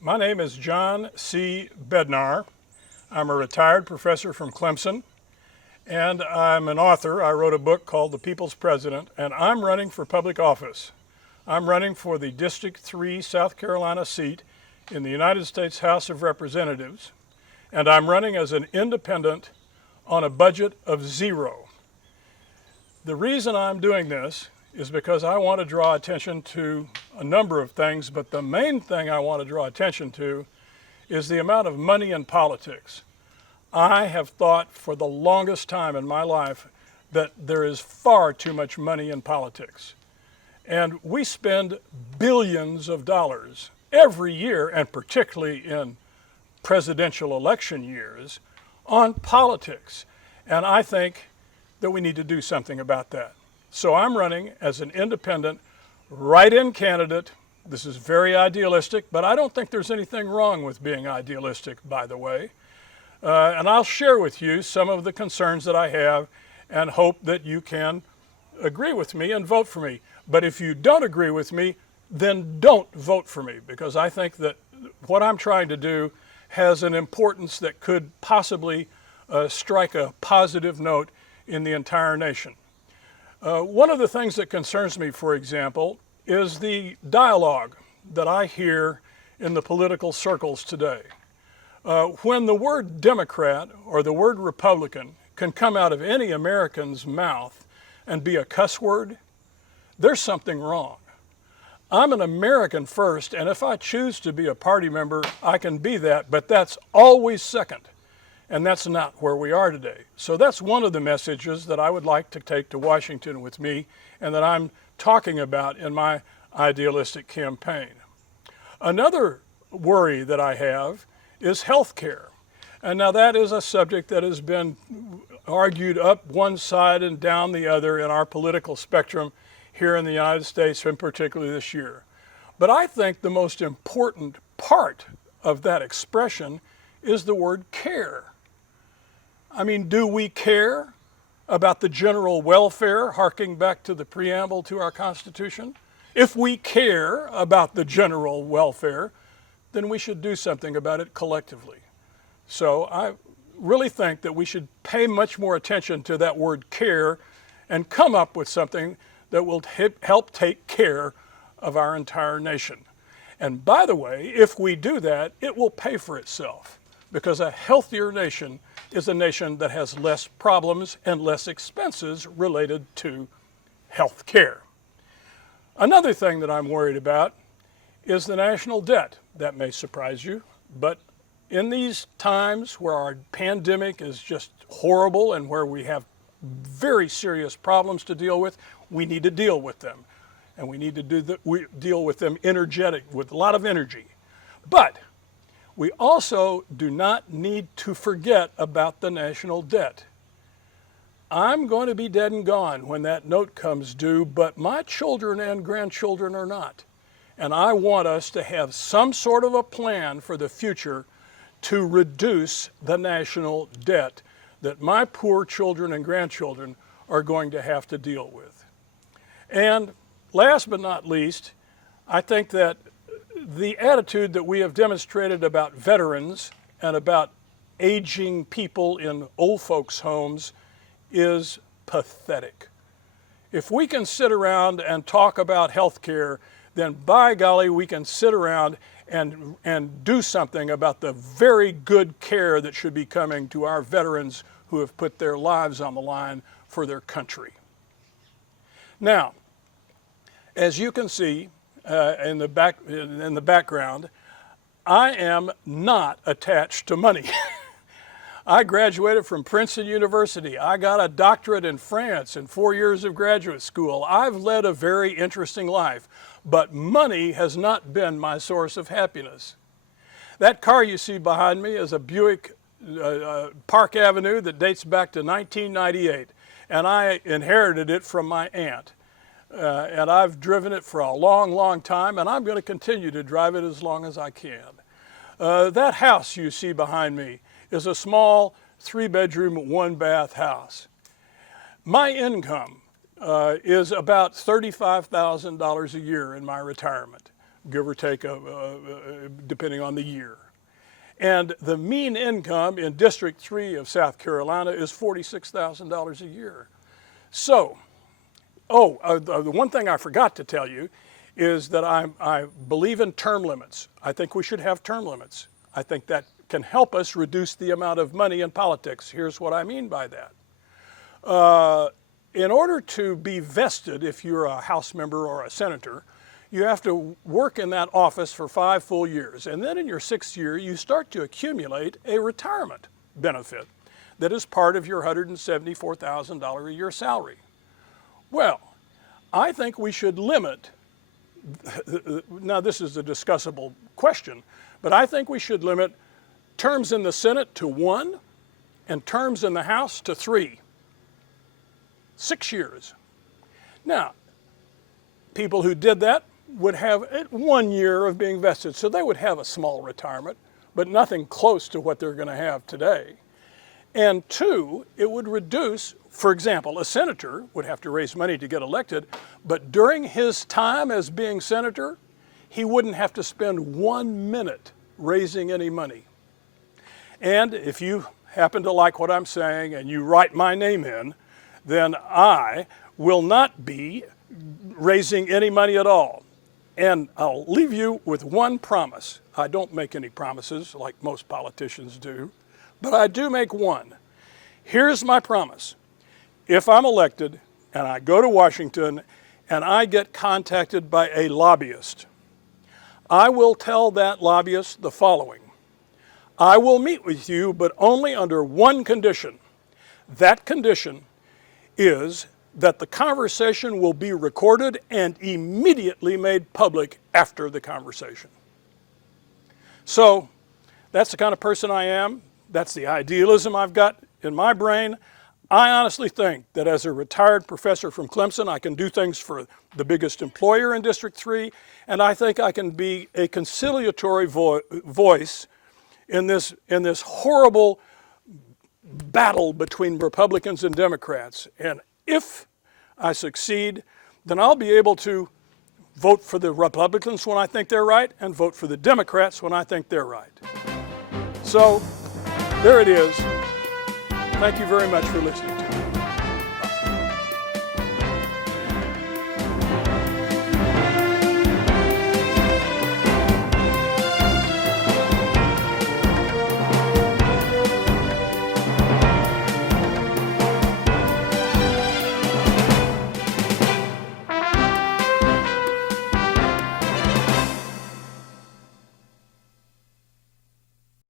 My name is John C. Bednar. I'm a retired professor from Clemson, and I'm an author. I wrote a book called The People's President, and I'm running for public office. I'm running for the District 3 South Carolina seat in the United States House of Representatives, and I'm running as an independent on a budget of zero. The reason I'm doing this is because I want to draw attention to a number of things, but the main thing I want to draw attention to is the amount of money in politics. I have thought for the longest time in my life that there is far too much money in politics. And we spend billions of dollars every year, and particularly in presidential election years, on politics. And I think that we need to do something about that. So I'm running as an independent, write-in candidate. This is very idealistic, but I don't think there's anything wrong with being idealistic, by the way. And I'll share with you some of the concerns that I have and hope that you can agree with me and vote for me. But if you don't agree with me, then don't vote for me, because I think that what I'm trying to do has an importance that could possibly strike a positive note in the entire nation. One of the things that concerns me, for example, is the dialogue that I hear in the political circles today. When the word Democrat or the word Republican can come out of any American's mouth and be a cuss word, there's something wrong. I'm an American first, and if I choose to be a party member, I can be that, but that's always second. And that's not where we are today. So that's one of the messages that I would like to take to Washington with me and that I'm talking about in my idealistic campaign. Another worry that I have is health care. And now that is a subject that has been argued up one side and down the other in our political spectrum here in the United States, and particularly this year. But I think the most important part of that expression is the word care. I mean, do we care about the general welfare, harking back to the preamble to our Constitution? If we care about the general welfare, then we should do something about it collectively. So I really think that we should pay much more attention to that word care and come up with something that will help take care of our entire nation. And by the way, if we do that, it will pay for itself, because a healthier nation is a nation that has less problems and less expenses related to health care. Another thing that I'm worried about is the national debt. That may surprise you, but in these times where our pandemic is just horrible and where we have very serious problems to deal with, we need to deal with them. And we need to deal with them with a lot of energy. But we also do not need to forget about the national debt. I'm going to be dead and gone when that note comes due, but my children and grandchildren are not. And I want us to have some sort of a plan for the future to reduce the national debt that my poor children and grandchildren are going to have to deal with. And last but not least, I think that the attitude that we have demonstrated about veterans and about aging people in old folks' homes is pathetic. If we can sit around and talk about health care, then by golly, we can sit around and do something about the very good care that should be coming to our veterans who have put their lives on the line for their country. Now, as you can see in the background, I am not attached to money. I graduated from Princeton University. I got a doctorate in France and 4 years of graduate school. I've led a very interesting life, but money has not been my source of happiness. That car you see behind me is a Buick Park Avenue that dates back to 1998, and I inherited it from my aunt. And I've driven it for a long, long time, and I'm going to continue to drive it as long as I can. That house you see behind me is a small 3-bedroom, 1-bath house. My income is about $35,000 a year in my retirement. give or take, depending on the year. And the mean income in District 3 of South Carolina is $46,000 a year. So, the one thing I forgot to tell you is that I believe in term limits. I think we should have term limits. I think that can help us reduce the amount of money in politics. Here's what I mean by that. In order to be vested, if you're a House member or a senator, you have to work in that office for 5 full years. And then in your 6th year, you start to accumulate a retirement benefit that is part of your $174,000 a year salary. Well, I think we should limit, now this is a discussable question, but I think we should limit terms in the Senate to 1 and terms in the House to 3. 6 years. Now, people who did that would have 1 year of being vested, so they would have a small retirement, but nothing close to what they're going to have today. And 2, it would reduce, for example, a senator would have to raise money to get elected, but during his time as being senator, he wouldn't have to spend 1 minute raising any money. And if you happen to like what I'm saying and you write my name in, then I will not be raising any money at all. And I'll leave you with one promise. I don't make any promises like most politicians do, but I do make one. Here's my promise. If I'm elected and I go to Washington and I get contacted by a lobbyist, I will tell that lobbyist the following. I will meet with you, but only under one condition. That condition is that the conversation will be recorded and immediately made public after the conversation. So that's the kind of person I am. That's the idealism I've got in my brain. I honestly think that as a retired professor from Clemson, I can do things for the biggest employer in District 3, and I think I can be a conciliatory voice in this horrible battle between Republicans and Democrats. And if I succeed, then I'll be able to vote for the Republicans when I think they're right and vote for the Democrats when I think they're right. So there it is. Thank you very much for listening to me.